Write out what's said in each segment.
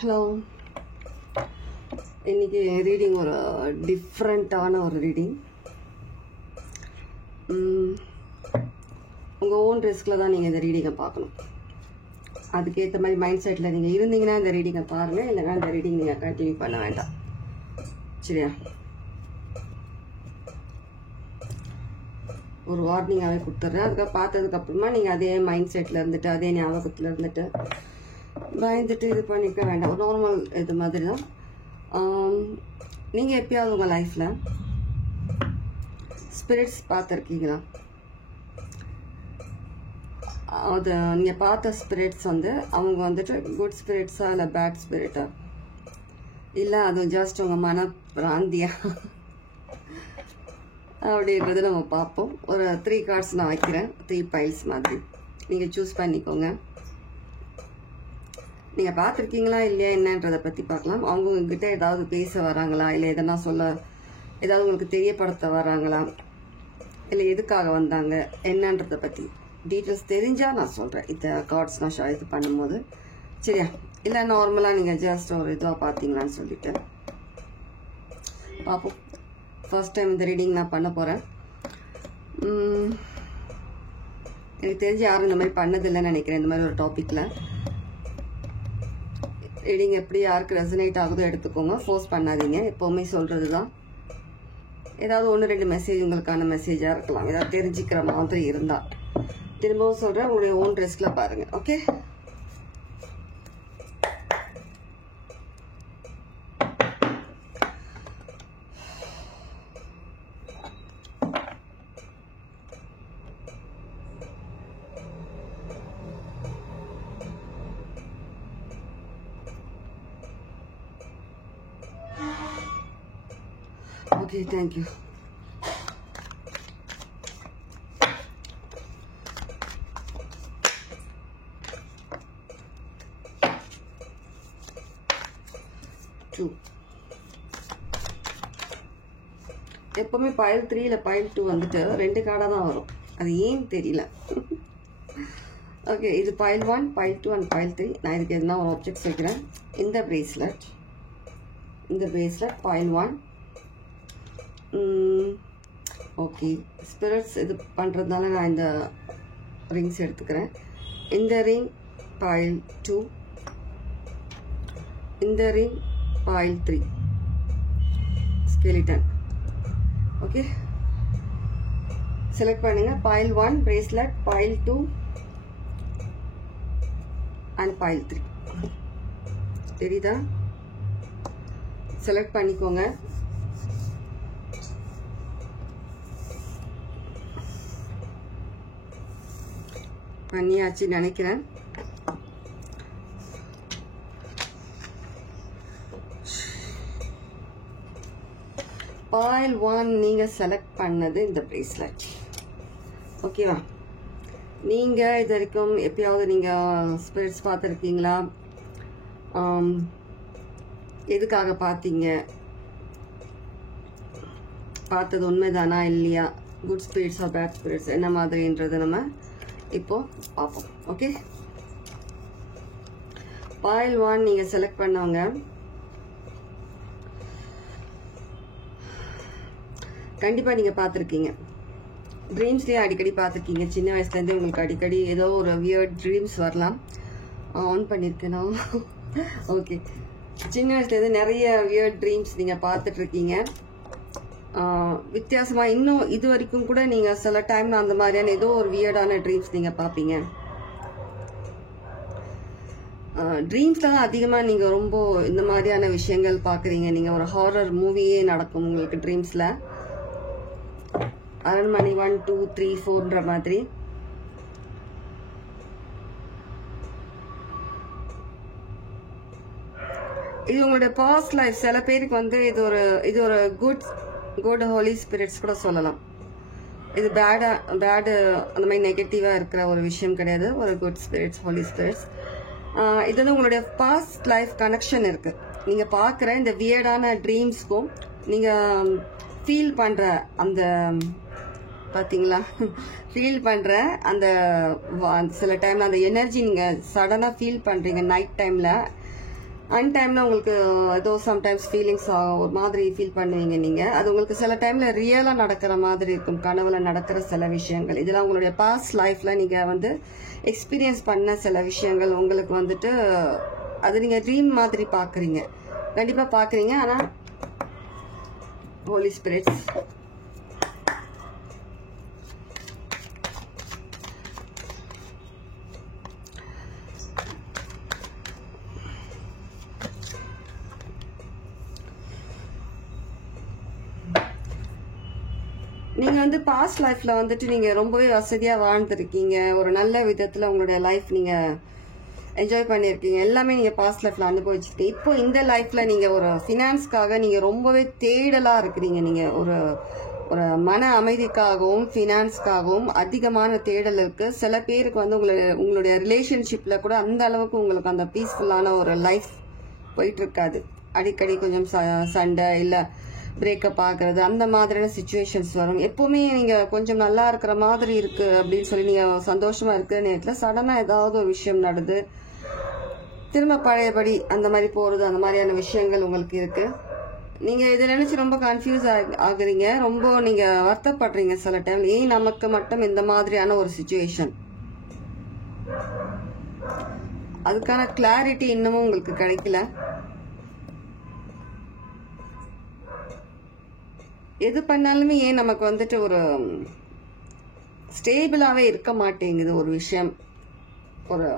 Hello, இன்னைக்கு reading ஒரு டிஃப்ரெண்ட்டான ஒரு ரீடிங். உங்கள் ஓன் ரிஸ்கில் தான் நீங்கள் இந்த ரீடிங்கை பார்க்கணும். அதுக்கேற்ற மாதிரி மைண்ட் செட்டில் நீங்கள் இருந்தீங்கன்னா இந்த ரீடிங்கை பாருங்கள், இல்லைன்னா இந்த ரீடிங் நீங்கள் கண்டினியூ பண்ண வேண்டாம். சரியா? ஒரு வார்னிங்காகவே கொடுத்துட்றேன். அதுக்காக பார்த்ததுக்கப்புறமா நீங்கள் அதே மைண்ட் செட்டில் இருந்துட்டு அதே ஞாபகத்தில் இருந்துட்டு பயந்துட்டு இது பண்ணிக்க வேண்டாம். ஒரு நார்மல் இது மாதிரி தான். நீங்கள் எப்பயாவது உங்கள் லைஃப்பில் ஸ்பிரிட்ஸ் பார்த்துருக்கீங்களா? அது நீங்கள் பார்த்த ஸ்பிரிட்ஸ் அவங்க வந்துட்டு குட் ஸ்பிரிட்ஸா இல்லை பேட் ஸ்பிரிட்டா, இல்லை அது ஜஸ்ட் உங்கள் மன பிராந்தியா அப்படின்றது நம்ம பார்ப்போம். ஒரு 3 கார்ட்ஸ் நான் வைக்கிறேன், 3 பைல்ஸ் மாதிரி. நீங்கள் சூஸ் பண்ணிக்கோங்க. நீங்கள் பார்த்துருக்கீங்களா இல்லையா என்னன்றதை பற்றி பார்க்கலாம். அவங்க உங்ககிட்ட ஏதாவது பேச வராங்களா, இல்லை எதனா ஏதாவது உங்களுக்கு தெரியப்படுத்த வராங்களா, இல்லை எதுக்காக வந்தாங்க என்னன்றதை பற்றி டீட்டெயில்ஸ் தெரிஞ்சால் நான் சொல்கிறேன். இந்த கார்ட்ஸ் நான் இது பண்ணும்போது. சரியா? இல்லை நார்மலாக நீங்கள் ஜஸ்ட் ஒரு இதுவாக பார்த்தீங்களான்னு சொல்லிட்டு பார்ப்போம். ஃபர்ஸ்ட் டைம் இந்த ரீடிங் நான் பண்ண போகிறேன். எனக்கு தெரிஞ்சு யாரும் இந்த மாதிரி பண்ணதில்லைன்னு நினைக்கிறேன். இந்த மாதிரி ஒரு டாப்பிக்கில் ரீடிங் எப்படி யாருக்கு ரெசனேட் ஆகுதோ எடுத்துக்கோங்க, ஃபோர்ஸ் பண்ணாதீங்க. எப்போவுமே சொல்கிறது தான். ஏதாவது 1-2 மெசேஜ் உங்களுக்கான மெசேஜாக இருக்கலாம், ஏதாவது தெரிஞ்சுக்கிற மாதிரி இருந்தால். திரும்பவும் சொல்கிறேன், உங்களுடைய ஓன் ட்ரெஸ்ஸில் பாருங்கள். ஓகே? Okay, thank you. எப்பவுமே பைல் 3 இல்லை பைல் 2 வந்துட்டு 2 கார்டாக தான் வரும். அது ஏன்னு தெரியல. ஓகே, இது பைல் 1, பைல் 2 அண்ட் பைல் 3. நான் இதுக்கு எதுனா ஒரு ஆப்ஜெக்ட்ஸ் வைக்கிறேன். இந்த பிரேஸ்லெட் பைல் 1. ஓகே, ஸ்பிரிட்ஸ் இது பண்ணுறதுனால நான் இந்த ரிங்ஸ் எடுத்துக்கிறேன். இந்த ரிங் பைல் 2, இந்த ring file 3, skeleton. Okay, select பண்ணுங்க. File 1 bracelet, file 2 and file 3. தெரியுதா? செலக்ட் பண்ணிக்கோங்க. பண்ணியாச்சு நினைக்கிறேன். பைல் 1 நீங்க செலக்ட் பண்ணது இந்த பிரேஸ்லெட். ஓகேவா? நீங்க இது வரைக்கும் எப்பயாவது நீங்க ஸ்பிரிட்ஸ் பார்த்துருக்கீங்களா? எதுக்காக பார்த்தீங்க? பார்த்தது உண்மைதானா இல்லையா? Good spirits or bad spirits என்ன மாதிரின்றது நம்ம இப்போ பார்ப்போம். ஓகே, பைல் 1 நீங்க செலக்ட் பண்ணவங்க கண்டிப்பா நீங்க பார்த்துருக்கீங்க. ட்ரீம்ஸ்லயே அடிக்கடி பார்த்துருக்கீங்க. சின்ன வயசுலேருந்தே உங்களுக்கு அடிக்கடி ஏதோ ஒரு வியர்ட் ட்ரீம்ஸ் வரலாம். ஆன் பண்ணியிருக்கேனா? ஓகே, சின்ன வயசுலேருந்து நிறைய வியர்ட் ட்ரீம்ஸ் நீங்க பார்த்துட்டு இருக்கீங்க. வித்தியாசமா இன்னும் இது வரைக்கும் கூட நீங்க சில டைம்ல அந்த மாதிரியான ஏதோ ஒரு வியர்டான ட்ரீம்ஸ் நீங்க பாப்பீங்க. ட்ரீம்ஸ்ல தான் அதிகமா நீங்க ரொம்ப இந்த மாதிரியான விஷயங்கள் பாக்குறீங்க. நீங்க ஒரு ஹாரர் மூவியே நடக்கும் உங்களுக்கு ட்ரீம்ஸ்ல. அரண்மனை 1, 2, 3, 4ன்ற மாதிரி. இது உங்களுடைய பாஸ்ட் லைஃப். சில பேருக்கு இது ஒரு குட் ஹோலி ஸ்பிரிட்ஸ் கூட சொல்லலாம். இது பேடு அந்த மாதிரி நெகட்டிவா இருக்கிற ஒரு விஷயம் கிடையாது. ஒரு குட் ஸ்பிரிட்ஸ், ஹோலி ஸ்பிரிட்ஸ். இது உங்களுடைய பாஸ்ட் லைஃப் கனெக்ஷன் இருக்கு. நீங்க பாக்குற இந்த வியர்டான ட்ரீம்ஸ்க்கும் நீங்க ஃபீல் பண்ற அந்த பாத்தீங்களா, ஃபீல் பண்ற அந்த சில டைம்ல அந்த எனர்ஜி நீங்க சடனா ஃபீல் பண்றீங்க நைட் டைம்ல. அன்டைம்ல உங்களுக்கு ஏதோ சம்டைம்ஸ் ஃபீலிங்ஸ் ஒரு மாதிரி ஃபீல் பண்ணுவீங்க நீங்க. அது உங்களுக்கு சில டைம்ல ரியலா நடக்கிற மாதிரி இருக்கும், கனவுல நடக்கிற சில விஷயங்கள். இதெல்லாம் உங்களுடைய பாஸ்ட் லைஃப்ல நீங்க வந்து எக்ஸ்பீரியன்ஸ் பண்ண சில விஷயங்கள் உங்களுக்கு வந்துட்டு அது நீங்க ட்ரீம் மாதிரி பாக்குறீங்க, கண்டிப்பா பாக்குறீங்க. ஆனா ஹோலி ஸ்பிரிட்ஸ் நீங்க வந்து பாஸ்ட் லைஃப்ல வந்துட்டு நீங்க ரொம்பவே வசதியா வாழ்ந்துருக்கீங்க, ஒரு நல்ல விதத்துல உங்களுடைய லைஃப் நீங்க என்ஜாய் பண்ணிருக்கீங்க, எல்லாமே நீங்க பாஸ்ட் லைஃப்ல அனுபவிச்சிருக்கீங்க. இப்போ இந்த லைஃப்ல நீங்க ஒரு ஃபினான்ஸ்க்காக நீங்க ரொம்பவே தேடலா இருக்கிறீங்க. நீங்க ஒரு ஒரு மன அமைதிக்காகவும் ஃபினான்ஸ்க்காகவும் அதிகமான தேடல் இருக்கு. சில பேருக்கு வந்து உங்களுடைய ரிலேஷன்ஷிப்ல கூட அந்த அளவுக்கு உங்களுக்கு அந்த பீஸ்ஃபுல்லான ஒரு லைஃப் போயிட்டு இருக்காது. அடிக்கடி கொஞ்சம் சண்டை இல்ல பிரேக்கப் ஆகுறது அந்த மாதிரியான சுச்சுவேஷன்ஸ் வரும். எப்பவுமே நீங்க கொஞ்சம் நல்லா இருக்கிற மாதிரி இருக்கு அப்படின்னு சொல்லி நீங்க சந்தோஷமா இருக்கிற நேரத்துல சடனா ஏதாவது ஒரு விஷயம் நடந்து திரும்ப பழையபடி அந்த மாதிரி போறது, அந்த மாதிரியான விஷயங்கள் உங்களுக்கு இருக்கு. நீங்க இதை நினைச்சு ரொம்ப கன்ஃபியூஸ் ஆகுறீங்க, ரொம்ப நீங்க வருத்தப்படுறீங்க சில டைம். ஏன் நமக்கு மட்டும் இந்த மாதிரியான ஒரு சுச்சுவேஷன், அதுக்கான கிளாரிட்டி இன்னமும் உங்களுக்கு கிடைக்கல. எது பண்ணாலுமே ஏன் நமக்கு வந்துட்டு ஒரு ஸ்டேபிளாவே இருக்க மாட்டேங்குது ஒரு விஷயம். ஒரு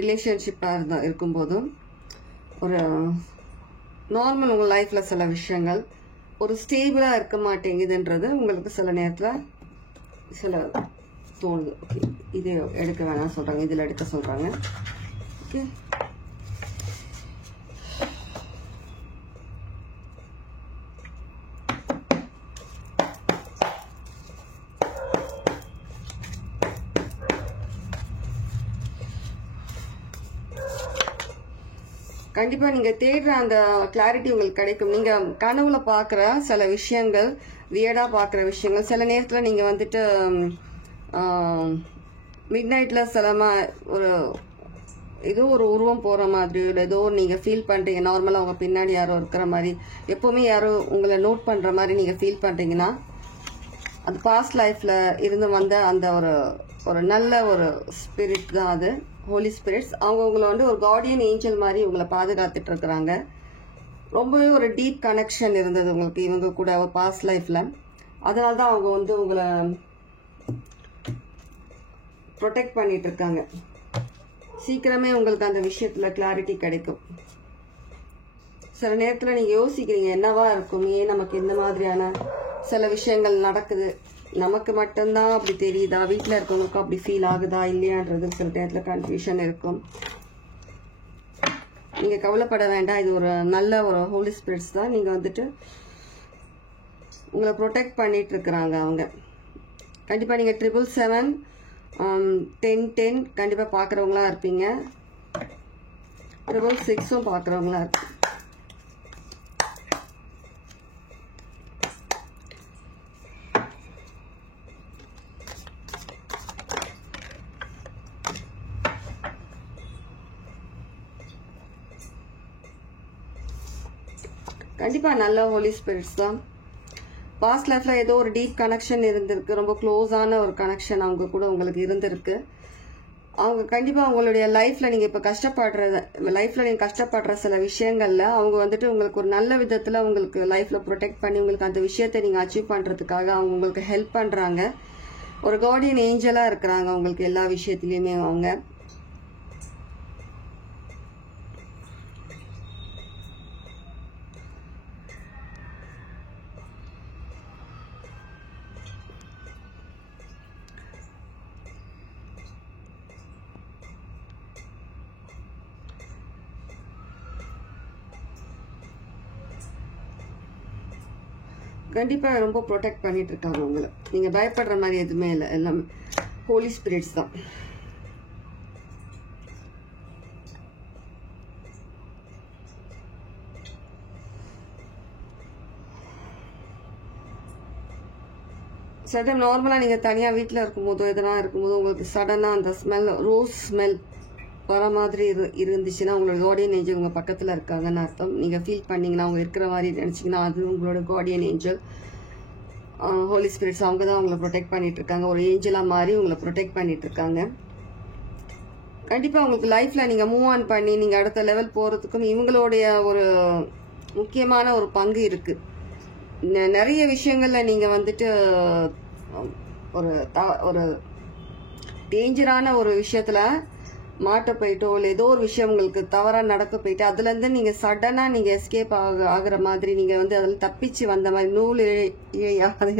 ரிலேஷன்ஷிப்பா இருக்கும்போதும் ஒரு நார்மல் உங்க லைஃப்ல சில விஷயங்கள் ஒரு ஸ்டேபிளா இருக்க மாட்டேங்குதுன்றது உங்களுக்கு சில நேரத்துல சில தோணுது. ஓகே, இது எடுக்க வேணாம் சொல்றாங்க, இதுல எடுக்க சொல்றாங்க. ஓகே, கண்டிப்பா நீங்க தேடுற அந்த கிளாரிட்டி உங்களுக்கு கிடைக்கும். நீங்க கனவுல பாக்குற சில விஷயங்கள், வியர்டா பாக்குற விஷயங்கள், சில நேரத்துல நீங்க வந்துட்டு மிட் நைட்ல ஒரு ஏதோ ஒரு உருவம் போற மாதிரி ஏதோ நீங்க ஃபீல் பண்றீங்க. நார்மலா உங்க பின்னாடி யாரோ இருக்கிற மாதிரி, எப்பவுமே யாரோ உங்களை நோட் பண்ற மாதிரி நீங்க ஃபீல் பண்றீங்கன்னா அது பாஸ்ட் லைஃப்ல இருந்து வந்த அந்த ஒரு நல்ல ஒரு ஸ்பிரிட் தான் அது, ஹோலி ஸ்பிரிட்ஸ். அவங்க உங்களை வந்து ஒரு கார்டியன் ஏஞ்சல் மாதிரி உங்களை பாதுகாத்துட்டு இருக்கிறாங்க. ரொம்பவே ஒரு டீப் கனெக்ஷன் இருந்தது உங்களுக்கு இவங்க கூட ஒரு பாஸ்ட் லைஃப்ல. அதனாலதான் அவங்க வந்து உங்களை ப்ரொடெக்ட் பண்ணிட்டு இருக்காங்க. சீக்கிரமே உங்களுக்கு அந்த விஷயத்துல கிளாரிட்டி கிடைக்கும். சில நேரத்துல நீங்க யோசிக்கிறீங்க என்னவா இருக்கும், ஏன் நமக்கு இந்த மாதிரியான சில விஷயங்கள் நடக்குது, நமக்கு மட்டும்தான் அப்படி தெரியுதா, வீட்டுல இருக்கவங்களுக்கும் அப்படி ஃபீல் ஆகுதா இல்லையான்றது சில நேரத்துல கன்ஃபியூஷன் இருக்கும். நீங்க கவலைப்பட வேண்டாம், இது ஒரு நல்ல ஒரு ஹோலி ஸ்பிரிட்ஸ் தான். நீங்க வந்துட்டு உங்களை ப்ரொடெக்ட் பண்ணிட்டு இருக்கிறாங்க அவங்க. கண்டிப்பா நீங்க 777 1010 கண்டிப்பா பாக்குறவங்களா இருப்பீங்க. 666 பாக்குறவங்களா இருப்பீங்க. கண்டிப்பா நல்ல ஹோலி ஸ்பிரிட்ஸ் தான். பாஸ்ட் லைஃப்ல ஏதோ ஒரு டீப் கனெக்ஷன் இருந்திருக்கு, ரொம்ப க்ளோஸான ஒரு கனெக்ஷன் அவங்க கூட உங்களுக்கு இருந்திருக்கு. அவங்க கண்டிப்பா உங்களுடைய லைஃப்ல நீங்க இப்ப கஷ்டப்படுற சில விஷயங்கள்ல அவங்க வந்துட்டு உங்களுக்கு ஒரு நல்ல விதத்துல உங்களுக்கு லைஃப்ல ப்ரொடெக்ட் பண்ணி உங்களுக்கு அந்த விஷயத்தை நீங்க அச்சீவ் பண்றதுக்காக அவங்க உங்களுக்கு ஹெல்ப் பண்றாங்க. ஒரு கார்டியன் ஏஞ்சலா இருக்கிறாங்க உங்களுக்கு எல்லா விஷயத்திலயுமே அவங்க. கண்டிப்பா ரொம்ப ப்ரொடெக்ட் பண்ணிட்டு இருக்காங்க உங்களை. நீங்க பயப்படுற மாதிரி எதுவுமே இல்லை, எல்லாமே ஹோலி ஸ்பிரிட்ஸ் தான். சடன் நார்மலா நீங்க தனியா வீட்டுல இருக்கும்போதோ எதனா இருக்கும்போது உங்களுக்கு சடனா அந்த ஸ்மெல், ரோஸ் ஸ்மெல் வர மாதிரி இருந்துச்சுன்னா உங்களோட கார்டியன் ஏஞ்சல் உங்கள் பக்கத்தில் இருக்காங்கன்னு அர்த்தம். நீங்கள் ஃபீல் பண்ணிங்கன்னா அவங்க இருக்கிற மாதிரி நினச்சிங்கன்னா அது உங்களோட கார்டியன் ஏஞ்சல். ஹோலி ஸ்பிரிட்ஸ் அவங்க தான் உங்களை ப்ரொடெக்ட் பண்ணிட்டு இருக்காங்க. ஒரு ஏஞ்சலாக மாதிரி உங்களை ப்ரொடெக்ட் பண்ணிட்டு இருக்காங்க. கண்டிப்பாக உங்களுக்கு லைஃப்பில் நீங்கள் மூவ் ஆன் பண்ணி நீங்கள் அடுத்த லெவல் போகிறதுக்கும் இவங்களுடைய ஒரு முக்கியமான ஒரு பங்கு இருக்குது. நிறைய விஷயங்களில் நீங்கள் வந்துட்டு ஒரு டேஞ்சரான ஒரு விஷயத்தில் மாட்ட போயிட்டோ இல்லை ஏதோ ஒரு விஷயம் உங்களுக்கு தவறாக நடக்க போயிட்டு அதுலேருந்து நீங்கள் சடனாக நீங்கள் எஸ்கேப் ஆகிற மாதிரி நீங்கள் வந்து அதில் தப்பிச்சு வந்த மாதிரி நூல் அது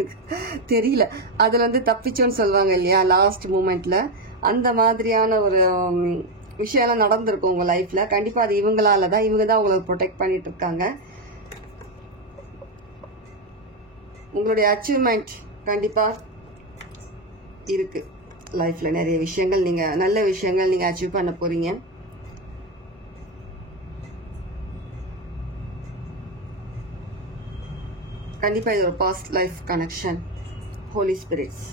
தெரியல அதில் வந்து தப்பிச்சோன்னு சொல்லுவாங்க இல்லையா லாஸ்ட் மூமெண்ட்டில், அந்த மாதிரியான ஒரு விஷயம்லாம் நடந்திருக்கும் உங்கள் லைஃப்பில். கண்டிப்பாக அது இவங்களால தான், இவங்க தான் உங்களை ப்ரொடெக்ட் பண்ணிட்டு இருக்காங்க. உங்களுடைய அச்சீவ்மெண்ட் கண்டிப்பாக இருக்குது லைஃப்பில். நிறைய விஷயங்கள் நீங்கள் நல்ல விஷயங்கள் நீங்கள் அச்சீவ் பண்ண போகிறீங்க. கண்டிப்பாக இது ஒரு past life connection. Holy spirits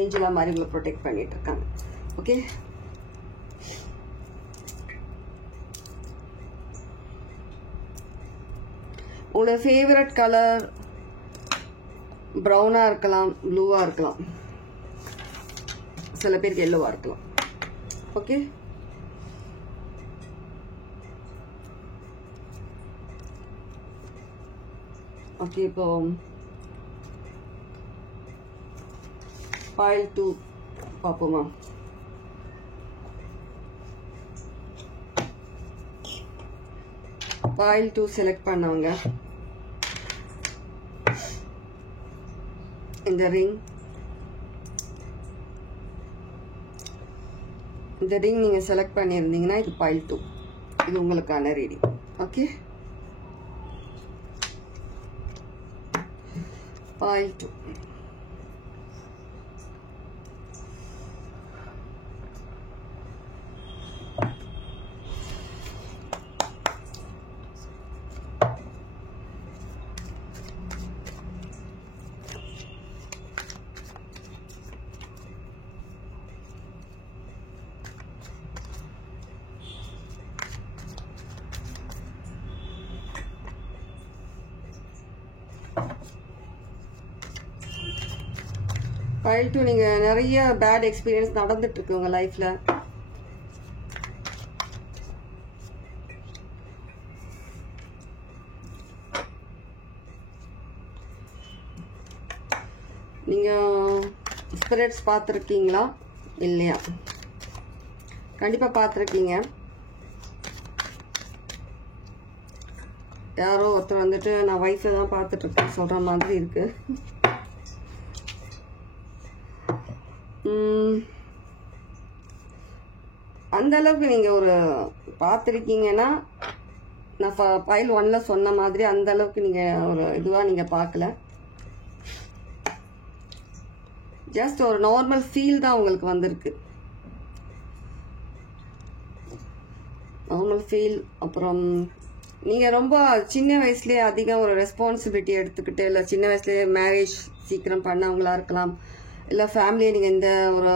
ஏஞ்சலா மாதிரி உங்களை ப்ரொடெக்ட் பண்ணிட்டு இருக்காங்க. ஓகே, உங்களோட ஃபேவரட் கலர் ப்ரௌனாக இருக்கலாம், ப்ளூவாக இருக்கலாம், சில பேருக்கு எல்லோவாக இருக்கலாம். ஓகே, ஓகே இப்போ pile 2 பார்ப்போமா? pile 2 செலக்ட் பண்ணவங்க இந்த ரிங் நீங்க செலக்ட் பண்ணியிருந்தீங்கன்னா இது pile 2, இது உங்களுக்கான ரீடிங். Okay, pile 2. pile 2 நீங்க நிறைய பேட் எக்ஸ்பீரியன்ஸ் நடந்துட்டு இருக்கு உங்க லைஃப்ல. நீங்க ஸ்பிரிட்ஸ் பார்த்துருக்கீங்களா இல்லையா? கண்டிப்பா பார்த்துருக்கீங்க. யாரோ ஒருத்தர் வந்துட்டு நான் வைஃபை தான் பார்த்துட்டு இருக்கேன் சொல்ற மாதிரி இருக்கு. அந்த அளவுக்கு நீங்க ஒரு பார்த்துருக்கீங்கன்னா நான் pile 1ல சொன்ன மாதிரி அந்த அளவுக்கு நீங்க ஒரு இதுவா நீங்க பார்க்கல. ஜஸ்ட் ஒரு நார்மல் ஃபீல் தான் உங்களுக்கு வந்திருக்கு. Normal feel. அப்புறம் நீங்க ரொம்ப சின்ன வயசுலயே அதிகம் ஒரு ரெஸ்பான்சிபிலிட்டி எடுத்துக்கிட்டு இல்லை சின்ன வயசுலயே மேரேஜ் சீக்கிரம் பண்ணவங்களா இருக்கலாம், இல்லை ஃபேமிலியை நீங்கள் இந்த ஒரு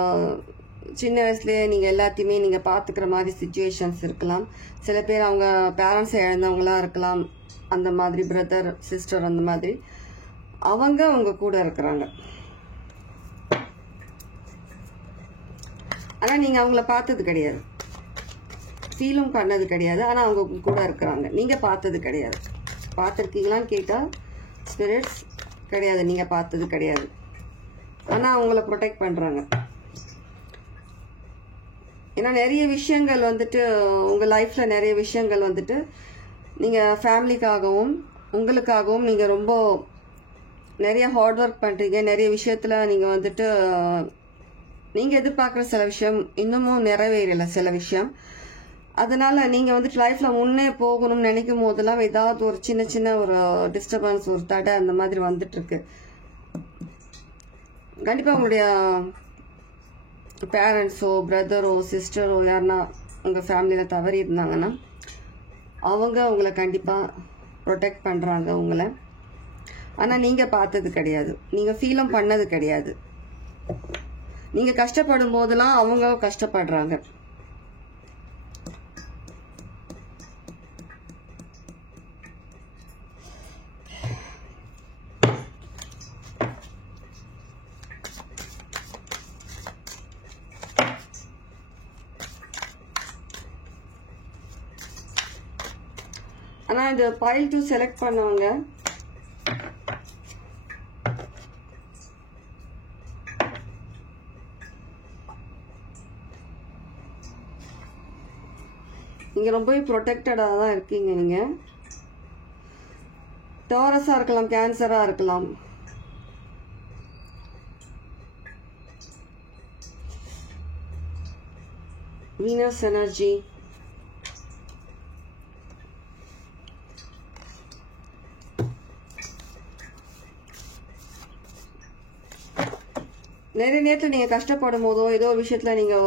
சின்ன வயசுலேயே நீங்கள் எல்லாத்தையுமே நீங்கள் பார்த்துக்கிற மாதிரி சுச்சுவேஷன்ஸ் இருக்கலாம். சில பேர் அவங்க பேரண்ட்ஸை இழந்தவங்களா இருக்கலாம், அந்த மாதிரி பிரதர் சிஸ்டர் அந்த மாதிரி அவங்க உங்க கூட இருக்கிறாங்க. ஆனால் நீங்கள் அவங்கள பார்த்தது கிடையாது, ஃபீலும் பண்ணது கிடையாது. ஆனால் அவங்க உங்க கூட இருக்கிறாங்க, நீங்கள் பார்த்தது கிடையாது. பார்த்துருக்கீங்களான்னு கேட்டால் ஸ்பிரிட்ஸ் கிடையாது, நீங்கள் பார்த்தது கிடையாது. ஆனால் அவங்கள ப்ரொடெக்ட் பண்ணுறாங்க. ஏன்னா நிறைய விஷயங்கள் வந்துட்டு உங்கள் லைஃப்பில் நிறைய விஷயங்கள் வந்துட்டு நீங்கள் ஃபேமிலிக்காகவும் உங்களுக்காகவும் நீங்கள் ரொம்ப நிறைய ஹார்ட் ஒர்க் பண்ணுறீங்க. நிறைய விஷயத்தில் நீங்கள் வந்துட்டு நீங்கள் எதிர்பார்க்குற சில விஷயம் இன்னமும் நிறைவேறலை சில விஷயம். அதனால நீங்கள் வந்துட்டு லைஃப்பில் முன்னே போகணும்னு நினைக்கும் போதெல்லாம் ஏதாவது ஒரு சின்ன சின்ன ஒரு டிஸ்டர்பன்ஸ், ஒரு தடை அந்த மாதிரி வந்துட்டுருக்கு. கண்டிப்பாக உங்களுடைய பேரண்ட்ஸோ பிரதரோ சிஸ்டரோ யாருன்னா உங்கள் ஃபேமிலியில் தவறி இருந்தாங்கன்னா அவங்க உங்களை கண்டிப்பாக ப்ரொடெக்ட் பண்ணுறாங்க உங்களை. ஆனால் நீங்கள் பார்த்தது கிடையாது, நீங்கள் ஃபீலும் பண்ணது கிடையாது. நீங்கள் கஷ்டப்படும் போதெல்லாம் அவங்க கஷ்டப்படுறாங்க. ஆனால் இது pile 2 செலக்ட் பண்ணவங்க நீங்கள் ரொம்பவே ப்ரொடெக்டடாக தான் இருக்கீங்க. நீங்கள் டாரஸாக இருக்கலாம், கேன்சராக இருக்கலாம். வீனஸ் எனர்ஜி, நிறைய நேரத்தில் நீங்கள் கஷ்டப்படும் போதோ ஏதோ ஒரு விஷயத்தில் நீங்கள்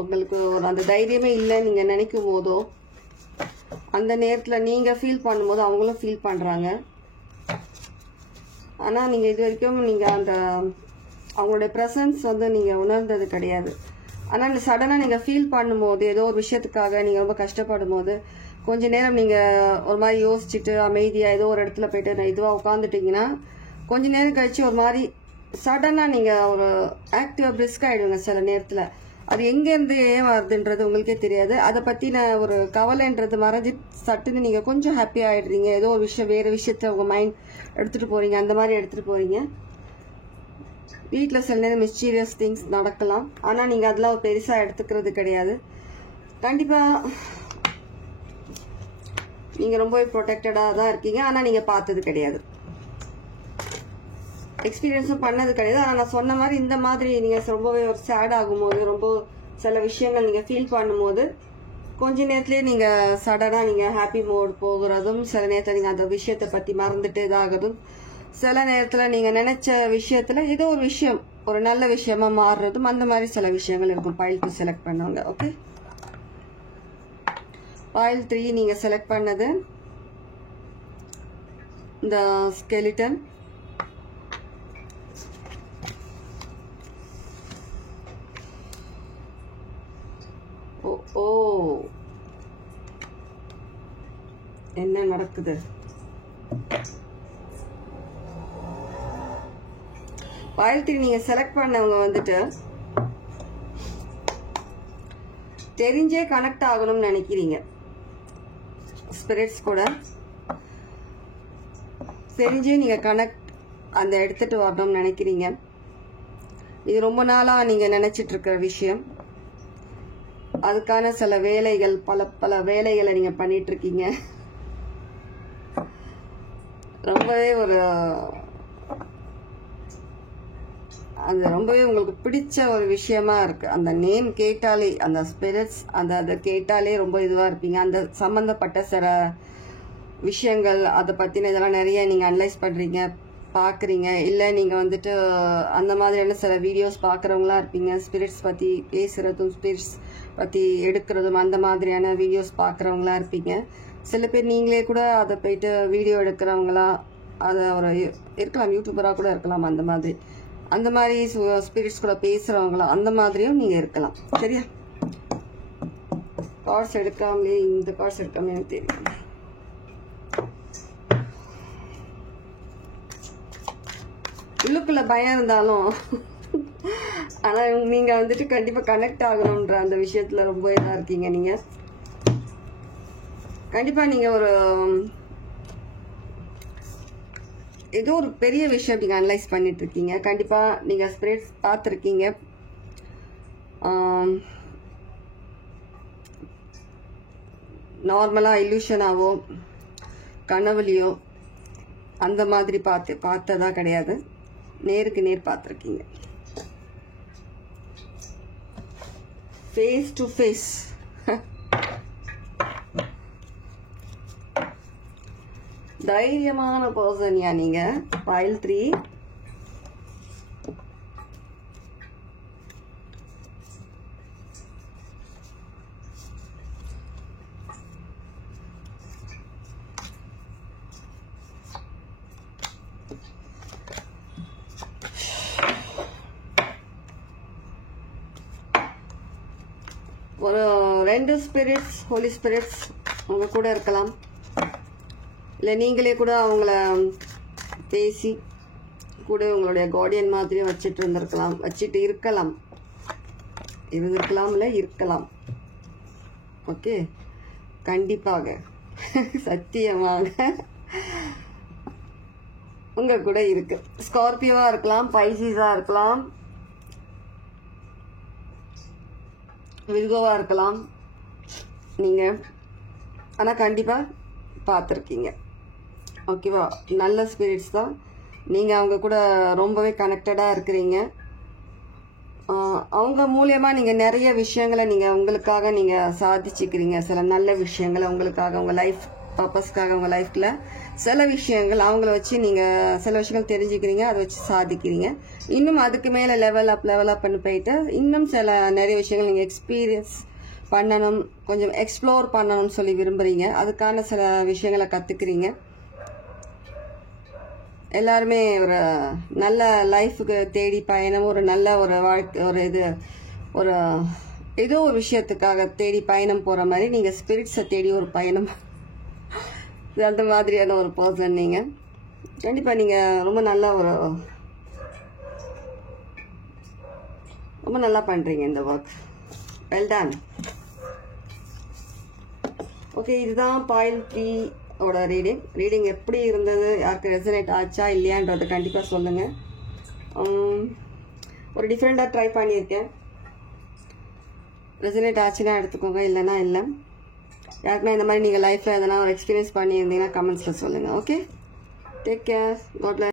உங்களுக்கு ஒரு அந்த தைரியமே இல்லைன்னு நீங்கள் நினைக்கும் போதோ அந்த நேரத்தில் நீங்கள் ஃபீல் பண்ணும்போது அவங்களும் ஃபீல் பண்ணுறாங்க. ஆனால் நீங்கள் இது வரைக்கும் நீங்கள் அந்த அவங்களுடைய ப்ரெசன்ஸ் வந்து நீங்கள் உணர்ந்தது கிடையாது. ஆனால் சடனாக நீங்கள் ஃபீல் பண்ணும்போது ஏதோ ஒரு விஷயத்துக்காக நீங்கள் ரொம்ப கஷ்டப்படும் போது கொஞ்ச நேரம் நீங்கள் ஒரு மாதிரி யோசிச்சுட்டு அமைதியாக ஏதோ ஒரு இடத்துல போய்ட்டு நான் இதுவாக உட்காந்துட்டிங்கன்னா கொஞ்ச நேரம் கழிச்சு ஒரு மாதிரி சடனாக நீங்கள் ஒரு ஆக்டிவாக பிரிஸ்க் ஆகிடுவீங்க. சில நேரத்தில் அது எங்கேருந்து ஏன் வருதுன்றது உங்களுக்கே தெரியாது. அதை பற்றின ஒரு கவலைன்றது மறைஞ்சி சட்டுன்னு நீங்கள் கொஞ்சம் ஹாப்பியாக ஆகிடுறீங்க. ஏதோ ஒரு விஷயம் வேறு விஷயத்த உங்கள் மைண்ட் எடுத்துகிட்டு போகிறீங்க, அந்த மாதிரி எடுத்துகிட்டு போகிறீங்க. வீட்டில் சில நேரம் மிஸ்டீரியஸ் திங்ஸ் நடக்கலாம், ஆனால் நீங்கள் அதெல்லாம் பெருசாக எடுத்துக்கிறது கிடையாது. கண்டிப்பாக நீங்கள் ரொம்பவே ப்ரொடெக்டடாக தான் இருக்கீங்க. ஆனால் நீங்கள் பார்த்தது கிடையாது, எக்ஸ்பீரியன்ஸும் பண்ணது கிடையாது. ஆனால் நான் சொன்ன மாதிரி இந்த மாதிரி நீங்கள் ரொம்பவே ஒரு சேட் ஆகும்போது ரொம்ப சில விஷயங்கள் நீங்கள் ஃபீல் பண்ணும்போது கொஞ்ச நேரத்துலேயே நீங்கள் சடனாக நீங்கள் ஹாப்பி மோட் போகிறதும், சில நேரத்தில் நீங்கள் அந்த விஷயத்தை பற்றி மறந்துட்டு இதாகிறதும், சில நேரத்தில் நீங்கள் நினைச்ச விஷயத்தில் ஏதோ ஒரு விஷயம் ஒரு நல்ல விஷயமா மாறுறதும், அந்த மாதிரி சில விஷயங்கள் இருக்கும். pile 2 செலக்ட் பண்ணுவாங்க. ஓகே, pile 3 நீங்கள் செலக்ட் பண்ணது இந்த ஸ்கெலிட்டன். ஓ, என்ன நடக்குது? pile 3 நீங்க செலக்ட் பண்ணவங்க வந்துட்டு தெரிஞ்சே கனெக்ட் ஆகணும்னு நினைக்கிறீங்க. ஸ்பிரிட்ஸ் கூட தெரிஞ்சே நீங்க கனெக்ட் அந்த எடுத்துட்டு வரணும்னு நினைக்கிறீங்க. இது ரொம்ப நாளா நீங்க நினைச்சிட்டு இருக்கிற விஷயம். அதுக்கான சில வேலைகள், பல வேலைகளை நீங்க பண்ணிட்டு இருக்கீங்க. ரொம்பவே ஒரு அது ரொம்பவே உங்களுக்கு பிடிச்ச ஒரு விஷயமா இருக்கு. அந்த நேம் கேட்டாலே, அந்த ஸ்பிரிட்ஸ் அதை கேட்டாலே ரொம்ப இதுவா இருப்பீங்க. அந்த சம்பந்தப்பட்ட சில விஷயங்கள், அதை பத்தின இதெல்லாம் நிறைய நீங்க அனலைஸ் பண்றீங்க, பாக்குறீங்க. இல்ல நீங்க வந்துட்டு அந்த மாதிரியான சில வீடியோஸ் பாக்குறவங்களா இருப்பீங்க. ஸ்பிரிட்ஸ் பத்தி பேசுறதும், ஸ்பிரிட்ஸ் பத்தி எடுக்கிறதும், அந்த மாதிரியான வீடியோஸ் பாக்குறவங்களா இருப்பீங்க. சில பேர் நீங்களே கூட அதை போயிட்டு வீடியோ எடுக்கிறவங்களா அதை ஒரு இருக்கலாம், யூடியூபரா கூட இருக்கலாம். அந்த மாதிரி ஸ்பிரிட்ஸ் கூட பேசுறவங்களா அந்த மாதிரியும் நீங்க இருக்கலாம். சரியா? கார்ட்ஸ் எடுக்காமலே, இந்த கார்ட்ஸ் எடுக்காமலே எனக்கு தெரியும். உள்ளுக்குள்ள பயம் இருந்தாலும் ஆனா நீங்க வந்துட்டு கண்டிப்பா கனெக்ட் ஆகணும்ன்ற அந்த விஷயத்துல ரொம்ப இதா இருக்கீங்க. நீங்க கண்டிப்பா நீங்க ஒரு ஏதோ ஒரு பெரிய விஷயம் நீங்க அனலைஸ் பண்ணிட்டு இருக்கீங்க. கண்டிப்பா நீங்க ஸ்பிரிட்ஸ் பார்த்துருக்கீங்க. நார்மலா இல்லூஷனாவோ கனவுலையோ அந்த மாதிரி பார்த்ததா கிடையாது. நேருக்கு நேர் பார்த்துருக்கீங்க. Face to face. தைரியமான பர்சன்யா நீங்க. pile 3 ஒரு 2 ஸ்பிரிட்ஸ், ஹோலி ஸ்பிரிட்ஸ் உங்க கூட இருக்கலாம். இல்லை நீங்களே கூட அவங்கள பேசி கூட உங்களுடைய கார்டியன் மாதிரி வச்சுட்டு இருக்கலாம். இருக்கலாம். ஓகே, கண்டிப்பாக சத்தியமாக உங்க கூட இருக்கு. ஸ்கார்பியோவா இருக்கலாம், பைசிஸா இருக்கலாம், விர்கோவா இருக்கலாம் நீங்க. ஆனா கண்டிப்பா பார்த்துருக்கீங்க. ஓகேவா? நல்ல ஸ்பிரிட்ஸ் தான். நீங்க அவங்க கூட ரொம்பவே கனெக்டடா இருக்கிறீங்க. அவங்க மூலியமா நீங்க நிறைய விஷயங்களை நீங்க உங்களுக்காக நீங்க சாதிச்சுக்கிறீங்க. சில நல்ல விஷயங்களை உங்களுக்காக, உங்க லைஃப் பர்பஸ்க்காக, உங்க லைஃப்ல சில விஷயங்கள் அவங்கள வச்சு நீங்க சில விஷயங்கள் தெரிஞ்சுக்கிறீங்க, அதை வச்சு சாதிக்கிறீங்க. இன்னும் அதுக்கு மேல லெவல் அப் பண்ணி போயிட்டு இன்னும் சில நிறைய விஷயங்கள் நீங்க எக்ஸ்பீரியன்ஸ் பண்ணணும், கொஞ்சம் எக்ஸ்ப்ளோர் பண்ணணும்னு சொல்லி விரும்புறீங்க. அதுக்கான சில விஷயங்களை கத்துக்கிறீங்க. எல்லாருமே ஒரு நல்ல லைஃபுக்கு தேடி பயணம், ஒரு நல்ல ஒரு வாழ்க்கை, ஒரு ஏதோ ஒரு விஷயத்துக்காக தேடி பயணம் போற மாதிரி நீங்க ஸ்பிரிட்ஸை தேடி ஒரு பயணம், அந்த மாதிரியான ஒரு பர்சன் நீங்க. கண்டிப்பா நீங்க ரொம்ப நல்லா பண்றீங்க இந்த ஒர்க். Well done. ஓகே, இதுதான் பாயில் 3 ஓட ரீடிங் எப்படி இருந்தது, யாருக்கு ரெசனேட் ஆச்சா இல்லையான்றதை கண்டிப்பாக சொல்லுங்கள். ஒரு டிஃப்ரெண்ட்டாக ட்ரை பண்ணியிருக்கேன். ரெசனேட் ஆச்சுன்னா எடுத்துக்கோங்க, இல்லைன்னா இல்லை. யாருக்குன்னா இந்த மாதிரி நீங்கள் லைஃப்பில் எதனா ஒரு எக்ஸ்பீரியன்ஸ் பண்ணியிருந்தீங்கன்னா கமெண்ட்ஸில் சொல்லுங்கள். Okay, take care, God plus.